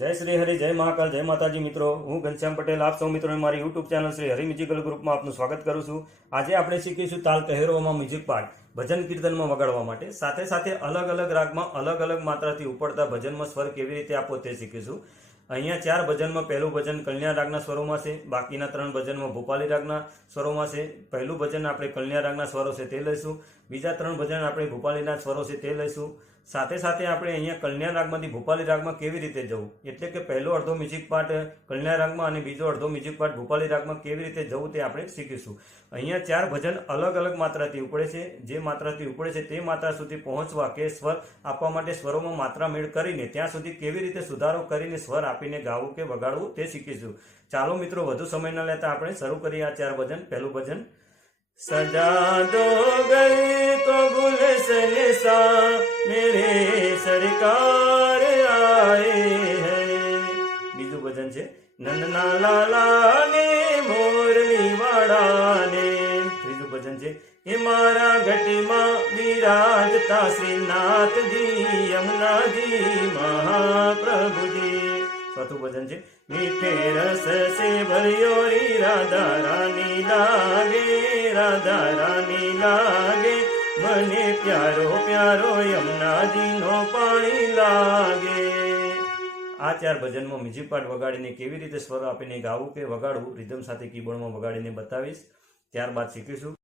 જય શ્રી હરિ, જય મહાકાલ, જય માતાજી મિત્રો. હું ઘનશ્યામ પટેલ આપ સૌ મિત્રોને મારી YouTube channel Shri Hari musical ગ્રુપમાં આપનું સ્વાગત કરું છું. આજે આપણે શીખીશું તાલ પહેરવામાં મ્યુઝિક પાર્ટ ભજન કીર્તનમાં વગાડવા માટે. સાથે સાથે અલગ અલગ રાગમાં અલગ અલગ માત્રાથી ઉપડતા ભજનમાં સ્વર કેવી રીતે આપવો તે શીખીશું. અહીંયા 4 ભજનમાં પહેલું ભજન કલ્યાણ રાગના સ્વરોમાં છે, બાકીના 3 ભજનમાં ભૂપાલી રાગના સ્વરોમાં છે. પહેલું ભજન આપણે કલ્યાણ રાગના સ્વરો છે તે લઈશું, બીજા 3 ભજન આપણે ભૂપાલીના સ્વરો છે તે લઈશું. સાથે સાથે આપણે અહીંયા કલ્યાણ રાગમાંથી ભૂપાલી રાગમાં કેવી રીતે જવું, એટલે કે પહેલો અડધો મ્યુઝિક પાર્ટ કલ્યાણ રાગમાં અને બીજો અડધો મ્યુઝિક પાર્ટ ભૂપાલી રાગમાં કેવી રીતે જવું તે આપણે શીખીશું. અહીંયા 4 ભજન અલગ અલગ માત્રાથી ઉપડે છે. જે માત્રાથી ઉપડે છે તે માત્રા સુધી પહોંચવા કે સ્વર આપવા માટે સ્વરોમાં માત્રા મેળ કરીને ત્યાં સુધી કેવી રીતે સુધારો કરીને સ્વર આપીને ગાવું કે વગાડવું તે શીખીશું. ચાલો મિત્રો, વધુ સમય ન લેતા આપણે શરૂ કરીએ આ 4 ભજન. પહેલું ભજન सजा दो गए तो गुलशन सा मेरे सरकार आए हैं. બીજું ભજન છે નંદના લાલા ને મોરલી વાળા ને. ત્રીજું ભજન છે એ મારા ઘટમાં બિરાજતા શ્રીનાથજી યમુનાજી મહાપ્રભુજી. ચોથું ભજન છે મીઠે રસ સે ભર્યો રાધા રાની લાગે, રાધા રાની લાગે, મને પ્યારો પ્યારો યમુનાજી નો પાણી લાગે. આ 4 ભજનમાં મ્યુઝિક પાર્ટ વગાડીને કેવી રીતે સ્વર આપીને ગાવું કે વગાડવું રિધમ સાથે કીબોર્ડમાં વગાડીને બતાવીશ. ત્યારબાદ શીખીશું.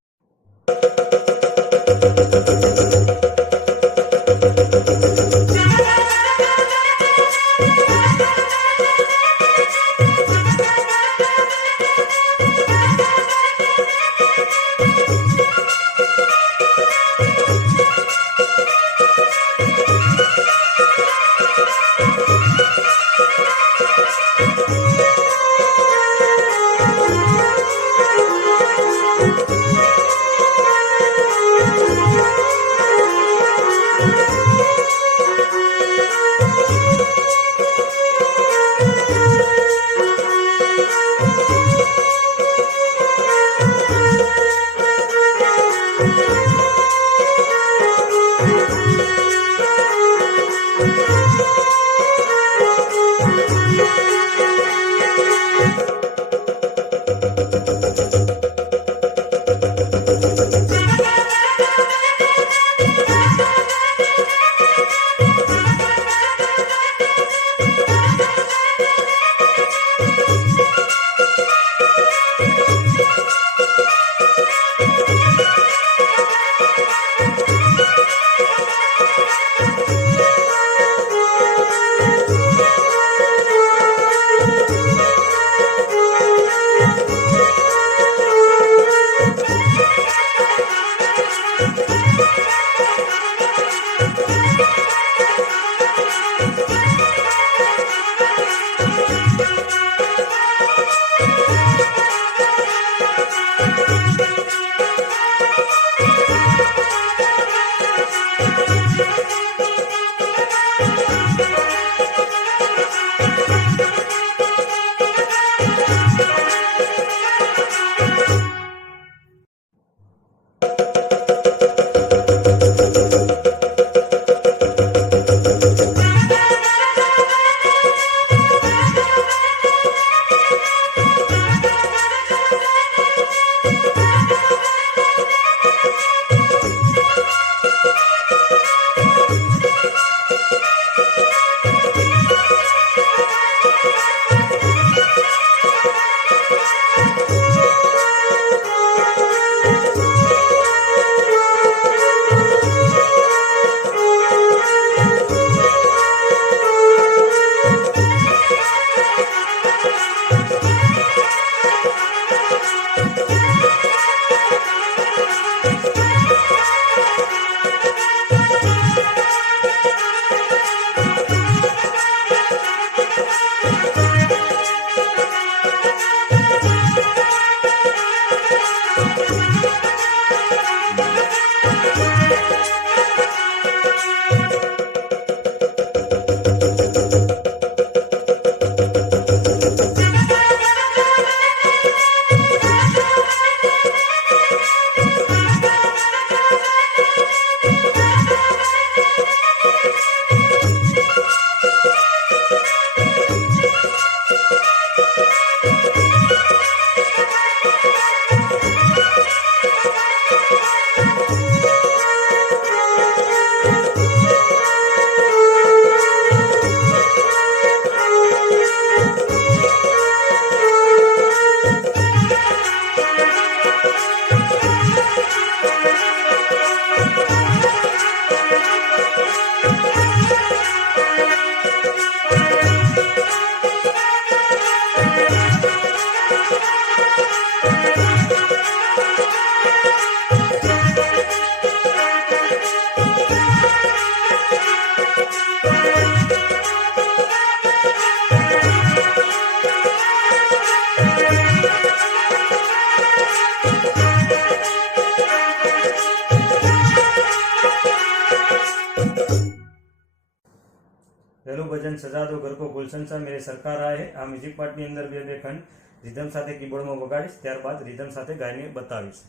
भजन सजा दो घर को गुलशन सा मेरे सरकार आए आ म्यूजिक पार्टની અંદર બે બે ખંડ रिधम સાથે કીબોર્ડમાં વગાડીશ, ત્યારબાદ रिधम સાથે ગાઈને બતાવીશ.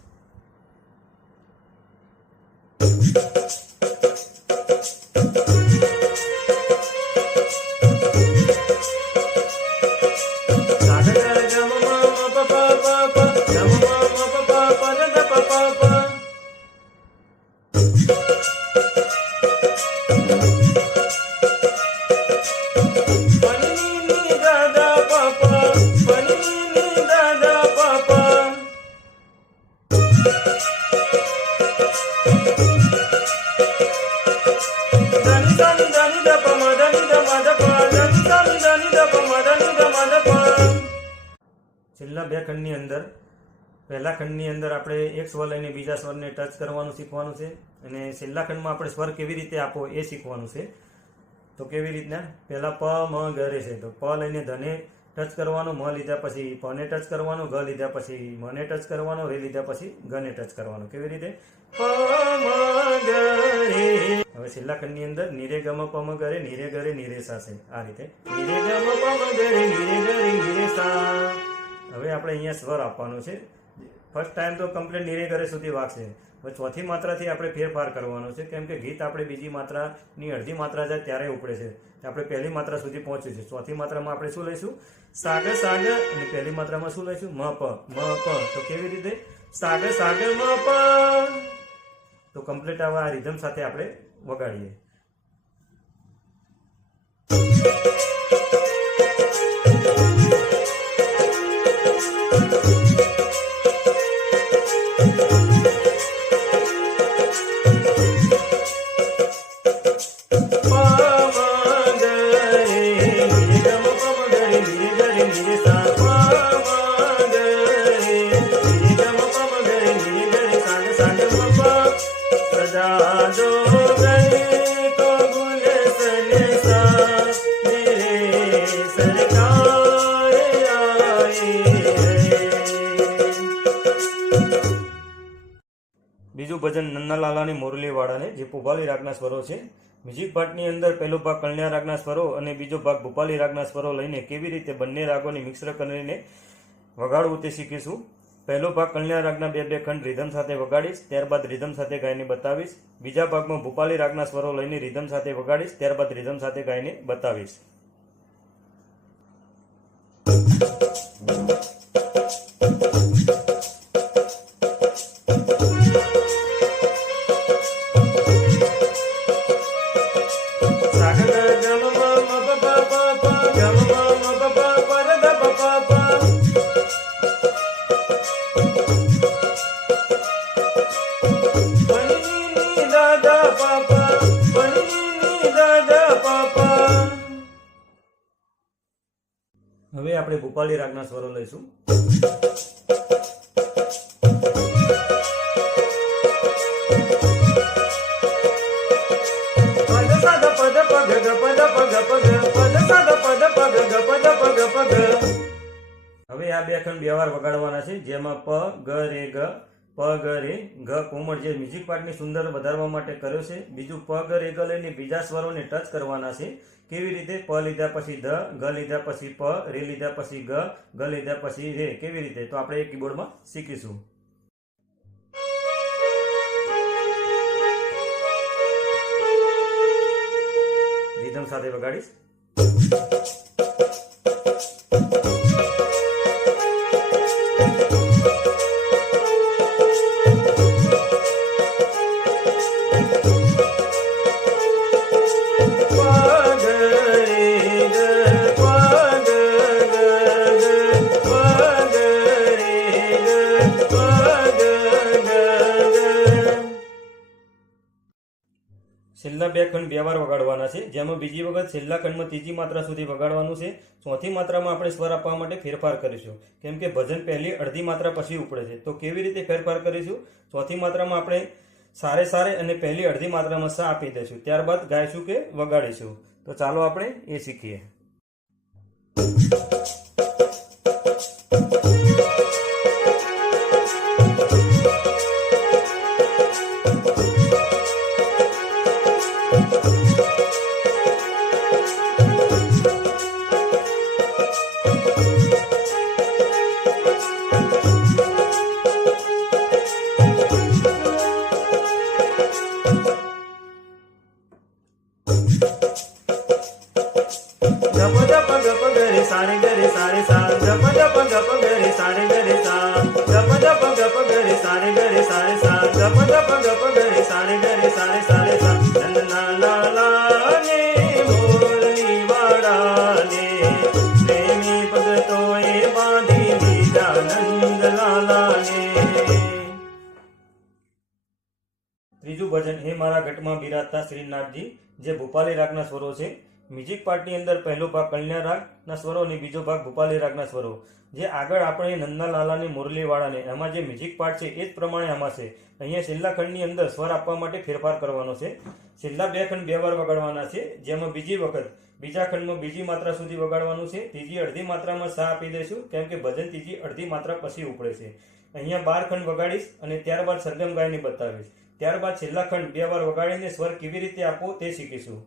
છેલ્લા બે ખંડની અંદર પહેલા ખંડની અંદર આપણે એક સ્વર લઈને બીજા સ્વરને ટચ કરવાનું શીખવાનું છે, અને છેલ્લા ખંડમાં આપણે સ્વર કેવી રીતે આપવો એ શીખવાનું છે. તો કેવી રીતના, પહેલા પ મ ગ રે છે, તો પ લઈને ધને ટચ કરવાનું, મ લીધા પછી પને ટચ કરવાનું, ગ લીધા પછી મને ટચ કરવાનું, રે લીધા પછી ગને ટચ કરવાનું. કેવી રીતે? પ મ ગ રે. હવે છેલ્લા ખંડની અંદર નીરે ગમ પ મ ગ રે, નીરે ગ રે નીરે સા છે. આ રીતે નીરે ગમ પ મ ગ રે, નીરે ગ રે નીરે સા. હવે આપણે અહીંયા સ્વર આપવાનો છે. ફર્સ્ટ ટાઈમ તો કમ્પ્લીટ નીરે ઘરે સુધી વાગશે. હવે ચોથી માત્રાથી આપણે ફેરફાર કરવાનો છે, કેમ કે ગીત આપણે બીજી માત્રાની અડધી માત્રા જાય ત્યારે ઉપડે છે. આપણે પહેલી માત્રા સુધી પહોંચ્યું છે. ચોથી માત્રામાં આપણે શું લઈશું? સાગ સાગ. અને પહેલી માત્રામાં શું લઈશું? મ પ મ પ. તો કેવી રીતે? સાગ સાગ મ પ. તો કમ્પ્લીટ આવા રિધમ સાથે આપણે વગાડીએ. બીજું ભજન નન્ના લાલાની મોરલી વાળાને, જે ભૂપાલી રાગના સ્વરો છે. મ્યુઝિક પાર્ટની અંદર પહેલો ભાગ કલ્યાણ રાગના સ્વરો અને બીજો ભાગ ભૂપાલી રાગના સ્વરો લઈને કેવી રીતે બંને રાગોની મિશ્ર કરીને વગાડવું તે શીખીશું. પહેલો ભાગ કલ્યાણ રાગના બે બે ખંડ રિધમ સાથે વગાડીશ, ત્યારબાદ રિધમ સાથે ગાઈને બતાવીશ. બીજા ભાગમાં ભૂપાલી રાગના સ્વરો લઈને રિધમ સાથે વગાડીશ, ત્યારબાદ રિધમ સાથે ગાઈને બતાવીશ. હવે આપણે ભૂપાલી રાગના સ્વરો લઈશું. હવે આ બે ખંડ બે વાર વગાડવાના છે, જેમાં પ ગ રે ગ, પ ગ રે ગ કોમળ જે મ્યુઝિક પાર્ટની સુંદર વધારવા માટે કર્યો છે. બીજું પ ગ રે ગ લઈને બીજા સ્વરોને ટચ કરવાના છે. કેવી રીતે? પ લીધા પછી ધ, ગ લીધા પછી પ, રે લીધા પછી ગ, ગ લીધા પછી રે. કેવી રીતે? તો આપણે એક કીબોર્ડમાં શીખીશું. રિધમ સાથે વગાડીશ. છેલ્લા બે ખંડ બે વાર વગાડવાના છે, જેમાં બીજી વખત છેલ્લા ખંડમાં ત્રીજી માત્રા સુધી વગાડવાનું છે. ચોથી માત્રામાં આપણે સ્વર આપવા માટે ફેરફાર કરીશું, કેમ કે ભજન પહેલી અડધી માત્રા પછી ઉપડે છે. તો કેવી રીતે ફેરફાર કરીશું? ચોથી માત્રામાં આપણે સારે સારે અને પહેલી અડધી માત્રામાં સા આપી દઈશું, ત્યારબાદ ગાઈશું કે વગાડીશું. તો ચાલો આપણે એ શીખીએ. ગપ ધપ ગપ ગરે સારે ગરે સારે સા ગપ ધપ ગપ ગરે સારે ગરે સા ગપ ધપ ગપ ગરે સારે ગરે સારે સા ગપ ધપ ગપ ગરે સારે ગરે સારે સારે સા નંદના લાલા ને મોરલી વાળા ને પ્રેમી ભગતોએ બાંધી દીધા નંદ લાલા ને. ત્રીજું ભજન હે મારા ગઢમાં બિરાજતા શ્રીનાથજી, જે ભૂપાલી રાગના સ્વરો છે. મ્યુઝિક પાર્ટની અંદર પહેલો ભાગ કલ્યાણ રાગના સ્વરો અને બીજો ભાગ ભૂપાલી રાગના સ્વરો. જે આગળ આપણે નંદના લાલાની મુરલીવાળાને એમાં જે મ્યુઝિક પાર્ટ છે એ જ પ્રમાણે આમાં છે. અહીંયા છેલ્લા ખંડની અંદર સ્વર આપવા માટે ફેરફાર કરવાનો છે. છેલ્લા 2 ખંડ 2 વાર વગાડવાના છે, જેમાં બીજી વખત બીજા ખંડમાં બીજી માત્રા સુધી વગાડવાનું છે. ત્રીજી અડધી માત્રામાં સા આપી દઈશું, કેમ કે ભજન ત્રીજી અડધી માત્રા પછી ઉપડે છે. અહીંયા 12 ખંડ વગાડીશ અને ત્યારબાદ સરગમ ગાયને બતાવીશ. ત્યારબાદ છેલ્લા ખંડ 2 વાર વગાડીને સ્વર કેવી રીતે આપવો તે શીખીશું.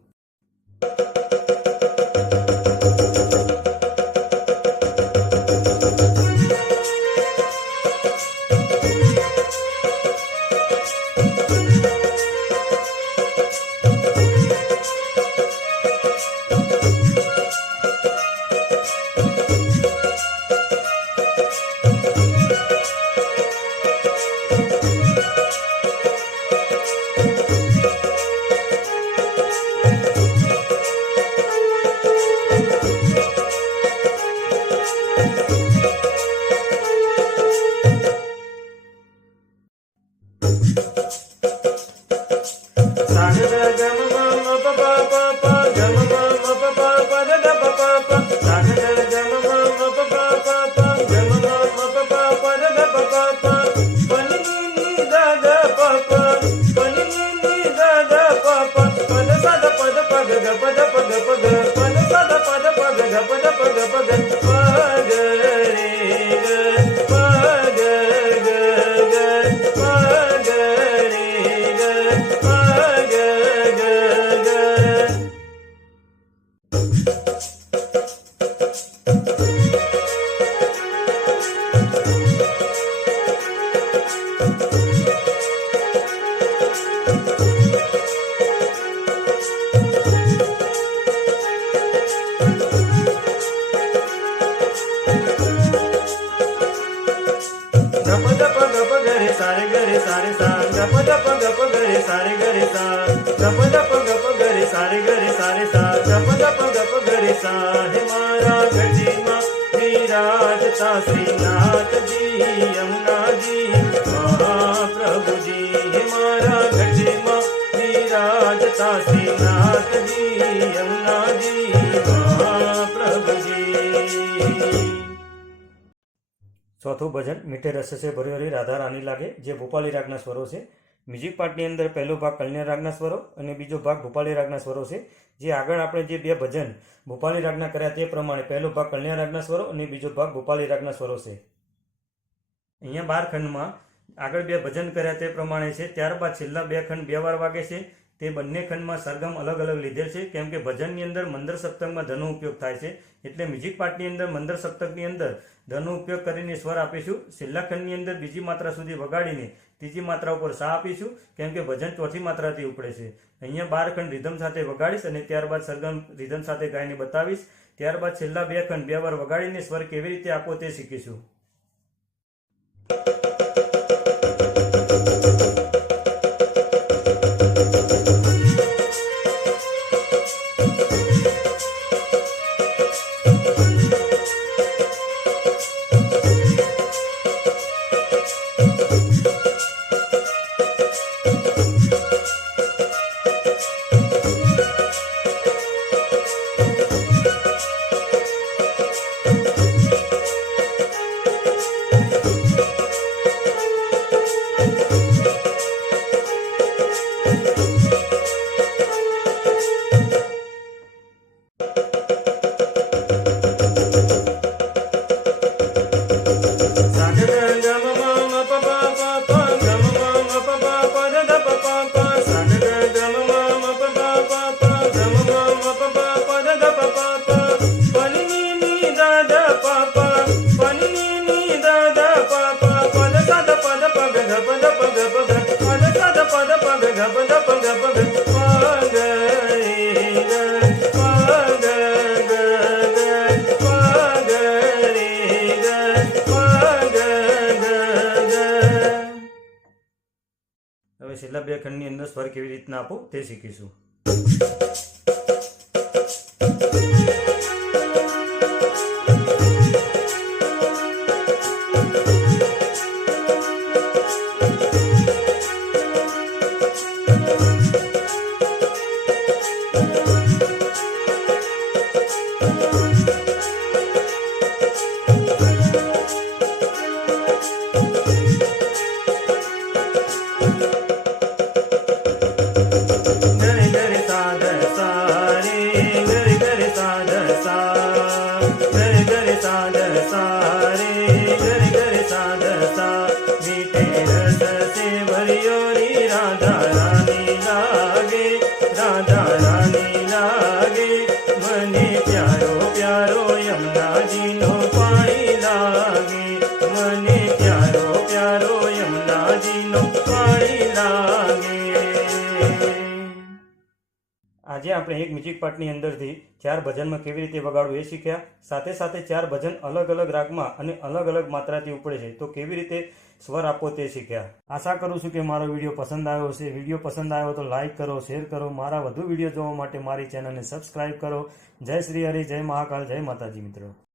હે મારા ગઢમાં બિરાજતા શ્રીનાથજી યમુનાજી મહાપ્રભુજી. હે મારા ગઢમાં બિરાજતા શ્રીનાથજી યમુનાજી મહાપ્રભુજી. ચોથું ભજન મીઠે રસ સે ભરી રાધા રાની લાગે, જે ભોપાલી રાગના સ્વરો છે. મ્યુઝિક પાર્ટની અંદર પહેલો ભાગ કલ્યાણ રાગના સ્વરો અને બીજો ભાગ ભોપાલી રાગના સ્વરો છે. જે આગળ આપણે જે 2 ભજન ભોપાલી રાગના કર્યા તે પ્રમાણે પહેલો ભાગ કલ્યાણ રાગના સ્વરો અને બીજો ભાગ ભોપાલી રાગના સ્વરો છે. અહીંયા 12 ખંડમાં આગળ 2 ભજન કર્યા તે પ્રમાણે છે. ત્યારબાદ છેલ્લા 2 ખંડ 2 વાર વાગે છે. તે બંને ખંડમાં સરગમ અલગ અલગ લીધેલ છે, કેમ કે ભજનની અંદર મંદર સપ્તકમાં ધનો ઉપયોગ થાય છે. એટલે મ્યુઝિક પાર્ટની અંદર મંદર સપ્તકની અંદર ધનો ઉપયોગ કરીને સ્વર આપીશું. છેલ્લા ખંડની અંદર બીજી માત્રા સુધી વગાડીને ત્રીજી માત્રા ઉપર સા આપીશું, કેમ કે ભજન ચોથી માત્રાથી ઉપડે છે. અહીંયા 12 ખંડ રિધમ સાથે વગાડીશ અને ત્યારબાદ સરગમ રિધમ સાથે ગાઈને બતાવીશ. ત્યારબાદ છેલ્લા 2 ખંડ 2 વાર વગાડીને સ્વર કેવી રીતે આપવો તે શીખીશું. છેલ્લા 2 ખંડની અંદર સ્વર કેવી રીતના આપો તે શીખીશું. આજે આપણે એક મ્યુઝિક પાર્ટની અંદરથી 4 ભજનમાં કેવી રીતે વગાડવું એ શીખ્યા. સાથે સાથે 4 ભજન અલગ અલગ રાગમાં અને અલગ અલગ માત્રાથી ઉપડે છે, તો કેવી રીતે સ્વર આપો તે શીખ્યા. આશા કરું છું કે મારો વિડીયો પસંદ આવ્યો હશે. વિડીયો પસંદ આવ્યો તો લાઇક કરો, શેર કરો. મારા વધુ વિડીયો જોવા માટે મારી ચેનલને સબસ્ક્રાઇબ કરો. જય શ્રી હરિ, જય મહાકાલ, જય માતાજી મિત્રો.